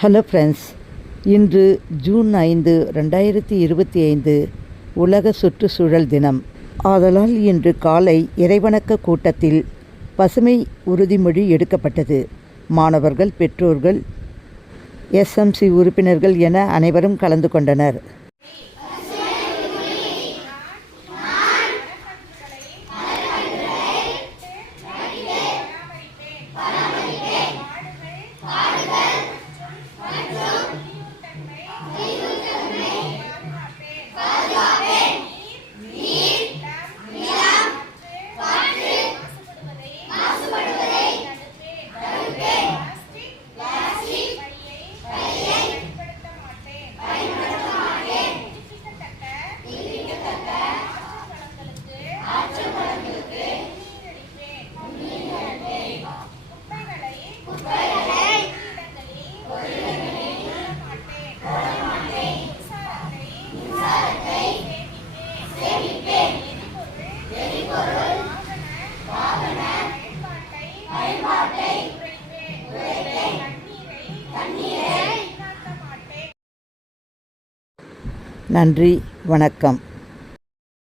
Hello friends, இன்று June 5, 2025 உலக சுற்றுச்சூழல் தினம். ஆதலால் இன்று காலை இறைவணக்க கூட்டத்தில் பசுமை உறுதிமொழி எடுக்கப்பட்டது. மாணவர்கள், பெற்றோர்கள், எஸ்எம்சி உறுப்பினர்கள் என அனைவரும் கலந்து கொண்டனர். நன்றி, வணக்கம்.